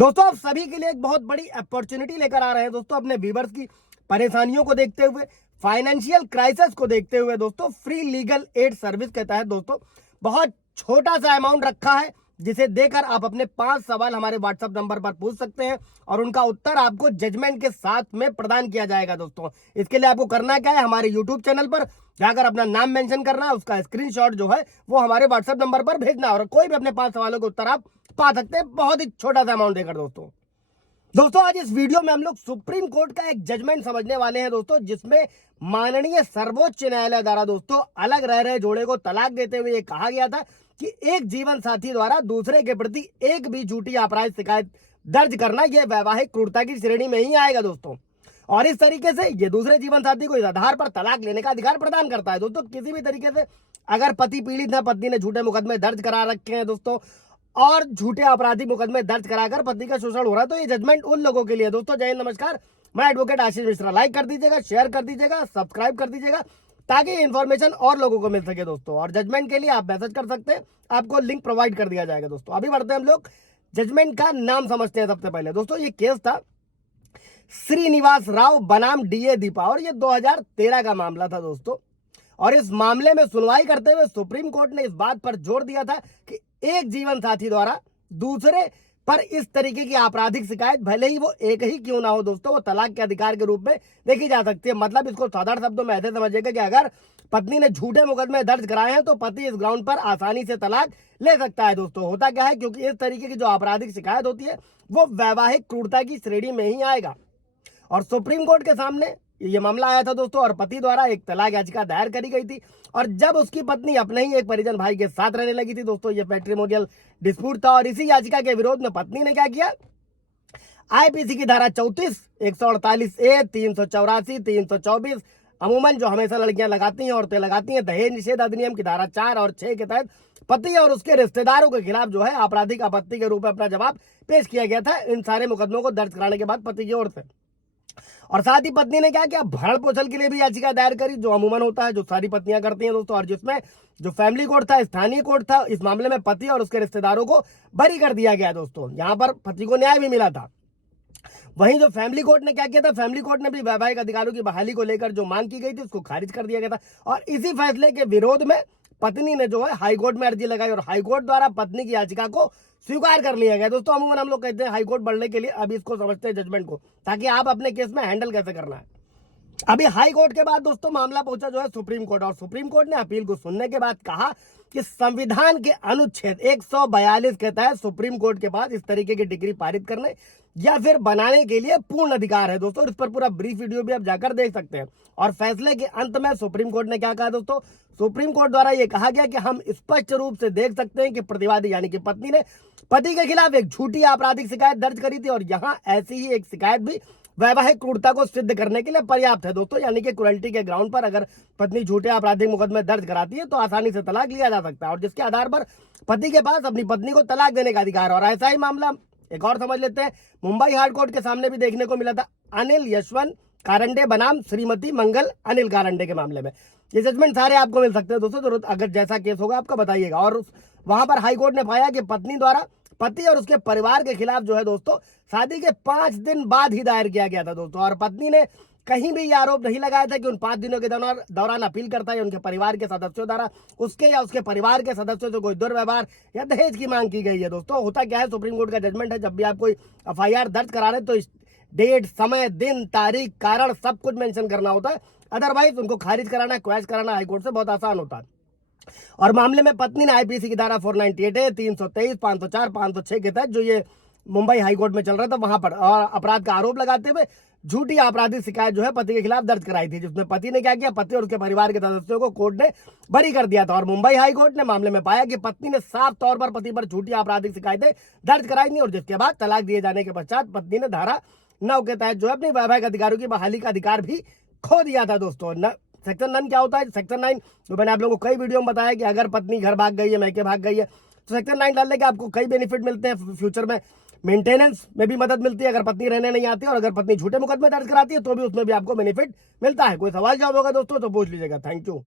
दोस्तों आप सभी के लिए एक बहुत बड़ी अपॉर्चुनिटी लेकर आ रहे हैं दोस्तों। अपने व्यूवर्स की परेशानियों को देखते हुए, फाइनेंशियल क्राइसिस को देखते हुए दोस्तों, फ्री लीगल एड सर्विस के तहत दोस्तों बहुत छोटा सा अमाउंट रखा है, जिसे देकर आप अपने 5 सवाल हमारे व्हाट्सएप नंबर पर पूछ सकते हैं और उनका उत्तर आपको जजमेंट के साथ में प्रदान किया जाएगा। दोस्तों इसके लिए आपको करना क्या है, हमारे यूट्यूब चैनल पर जाकर अपना नाम मेंशन करना है, उसका स्क्रीनशॉट जो है वो हमारे व्हाट्सएप नंबर पर भेजना है और कोई भी अपने 5 सवालों के उत्तर आप पा सकते हैं बहुत ही छोटा सा अमाउंट देकर। दोस्तों आज इस वीडियो में हम लोग सुप्रीम कोर्ट का एक जजमेंट समझने वाले हैं दोस्तों, जिसमें माननीय सर्वोच्च न्यायालय द्वारा दोस्तों अलग रह रहे जोड़े को तलाक देते हुए ये कहा गया था कि एक जीवन साथी द्वारा दूसरे के प्रति एक भी झूठी आपराधिक शिकायत दर्ज करना यह वैवाहिक क्रूरता की श्रेणी में ही आएगा दोस्तों। और इस तरीके से ये दूसरे जीवन साथी को इस आधार पर तलाक लेने का अधिकार प्रदान करता है। दोस्तों किसी भी तरीके से अगर पति पीड़ित है, पत्नी ने झूठे मुकदमे दर्ज करा रखे हैं दोस्तों और झूठे आपराधिक मुकदमे दर्ज कराकर पति का शोषण हो रहा है, तो ये जजमेंट उन लोगों के लिए। दोस्तों जय हिंद, नमस्कार, मैं एडवोकेट आशीष मिश्रा। लाइक कर दीजिएगा, शेयर कर दीजिएगा, सब्सक्राइब कर दीजिएगा ताकि इन्फॉर्मेशन और लोगों को मिल सके दोस्तों। और जजमेंट के लिए आप मैसेज कर सकते हैं, आपको लिंक प्रोवाइड कर दिया जाएगा दोस्तों। अभी बढ़ते हैं हम लोग जजमेंट का नाम समझते हैं। सबसे पहले दोस्तों ये केस था श्रीनिवास राव बनाम डीए दीपा और ये 2013 का मामला था दोस्तों। और इस मामले में सुनवाई करते हुए सुप्रीम कोर्ट ने इस बात पर जोर दिया था कि एक जीवन साथी द्वारा दूसरे पर इस तरीके की आपराधिक शिकायत भले ही वो एक ही क्यों ना हो दोस्तों, वो तलाक के अधिकार के रूप में देखी जा सकती है। मतलब इसको साधारण शब्दों में ऐसे समझिएगा कि अगर पत्नी ने झूठे मुकदमे दर्ज कराए हैं तो पति इस ग्राउंड पर आसानी से तलाक ले सकता है दोस्तों। होता क्या है, क्योंकि इस तरीके की जो आपराधिक शिकायत होती है वो वैवाहिक क्रूरता की श्रेणी में ही आएगा। और सुप्रीम कोर्ट के सामने ये मामला आया था दोस्तों और पति द्वारा एक तलाक याचिका दायर करी गई थी। और जब उसकी पत्नी अपने ही एक परिजन भाई के साथ रहने लगी थी दोस्तों, ये मैट्रिमोनियल डिस्प्यूट था। और इसी याचिका के विरोध में पत्नी ने क्या किया, आईपीसी की धारा 34, 148A, 384, 324 अमूमन जो हमेशा लड़कियां लगाती हैं, औरतें लगाती हैं, दहेज निषेध अधिनियम की धारा 4 और 6 के तहत पति और उसके रिश्तेदारों के खिलाफ जो है आपराधिक आपत्ति के रूप में अपना जवाब पेश किया गया था इन सारे मुकदमों को दर्ज कराने के बाद पति की ओर से। और साथ ही पत्नी ने क्या किया, भरण पोषण के लिए भी याचिका दायर करी, जो अमूमन होता है, जो सारी पत्नियां करती हैं दोस्तों। और जिसमें जो फैमिली कोर्ट था, स्थानीय कोर्ट था, इस मामले में पति और उसके रिश्तेदारों को बरी कर दिया गया दोस्तों। यहाँ पर पति को न्याय भी मिला था। वहीं जो फैमिली कोर्ट ने क्या किया था, फैमिली कोर्ट ने भी वैवाहिक अधिकारों की बहाली को लेकर जो मांग की गई थी उसको खारिज कर दिया गया था। और इसी फैसले के विरोध में पत्नी ने जो है हाईकोर्ट में अर्जी लगाई और हाईकोर्ट द्वारा पत्नी की याचिका को स्वीकार कर लिया गया दोस्तों। अमूमन हम लोग कहते हैं हाईकोर्ट बढ़ने के लिए, अभी इसको समझते हैं जजमेंट को, ताकि आप अपने केस में हैंडल कैसे करना है। अभी हाई कोर्ट के बाद दोस्तों मामला पहुंचा जो है सुप्रीम कोर्ट और सुप्रीम कोर्ट ने अपील को सुनने के बाद कहा कि संविधान के अनुच्छेद 142 के तहत सुप्रीम कोर्ट के पास इस तरीके की डिग्री पारित करने या फिर बनाने के लिए पूर्ण अधिकार है दोस्तों। इस पर पूरा ब्रीफ वीडियो भी आप जाकर देख सकते हैं। और फैसले के अंत में सुप्रीम कोर्ट ने क्या कहा दोस्तों, सुप्रीम कोर्ट द्वारा यह कहा गया कि हम स्पष्ट रूप से देख सकते हैं कि प्रतिवादी यानी कि पत्नी ने पति के खिलाफ एक झूठी आपराधिक शिकायत दर्ज करी थी और यहाँ ऐसी ही एक शिकायत भी वैवाहिक क्रूरता को सिद्ध करने के लिए पर्याप्त है दोस्तों। यानी कि क्रूरल्टी के ग्राउंड पर अगर पत्नी झूठे आपराधिक मुकदमे दर्ज कराती है तो आसानी से तलाक लिया जा सकता है और जिसके आधार पर पति के पास अपनी पत्नी को तलाक देने का अधिकार है। और ऐसा ही मामला एक और समझ लेते हैं, मुंबई हाई कोर्ट के सामने भी देखने को मिला था अनिल यशवंत कारंडे बनाम श्रीमती मंगल अनिल कारंडे के मामले में। ये जजमेंट सारे आपको मिल सकते हैं दोस्तों, जरूरत अगर जैसा केस होगा आपका बताइएगा। और वहां पर हाई कोर्ट ने पाया कि पत्नी द्वारा पति और उसके परिवार के खिलाफ जो है दोस्तों शादी के 5 दिन बाद ही दायर किया गया था दोस्तों। और पत्नी ने कहीं भी ये आरोप नहीं लगाया था कि उन 5 दिनों के दौरान अपील करता है उनके परिवार के सदस्यों द्वारा उसके या उसके परिवार के सदस्यों से कोई दुर्व्यवहार या दहेज की मांग की गई है दोस्तों। होता क्या है, सुप्रीम कोर्ट का जजमेंट है, जब भी आप कोई एफआईआर दर्ज करा रहे तो डेट, समय, दिन, तारीख, कारण सब कुछ मेंशन करना होता है। अदरवाइज उनको खारिज कराना, क्वैश कराना हाईकोर्ट से बहुत आसान होता है। और मामले में पत्नी ने आईपीसी की धारा 498A, 323, 504, 506 के तहत जो ये मुंबई हाईकोर्ट में चल रहा था वहां पर अपराध का आरोप लगाते हुए झूठी आपराधिक शिकायत जो है पति के खिलाफ दर्ज कराई थी, जिसमें पति ने क्या किया, पति और उसके परिवार के सदस्यों को कोर्ट ने बरी कर दिया था। और मुंबई हाईकोर्ट ने मामले में पाया कि पत्नी ने साफ तौर पर पति पर झूठी आपराधिक शिकायतें दर्ज कराई थी और जिसके बाद तलाक दिए जाने के पश्चात पत्नी ने धारा 9 के तहत जो है अपनी वैवाहिक अधिकारों की बहाली का अधिकार भी खो दिया था दोस्तों। सेक्शन 9 क्या होता है, सेक्शन 9 जो मैंने आप लोगों को कई वीडियो में बताया कि अगर पत्नी घर भाग गई है, मैके भाग गई है, तो सेक्शन 9 डालने के आपको कई बेनिफिट मिलते हैं। फ्यूचर में मेंटेनेंस में भी मदद मिलती है अगर पत्नी रहने नहीं आती है, और अगर पत्नी झूठे मुकदमे दर्ज कराती है तो भी उसमें भी आपको बेनिफिट मिलता है। कोई सवाल जवाब होगा दोस्तों तो पूछ लीजिएगा। Thank you.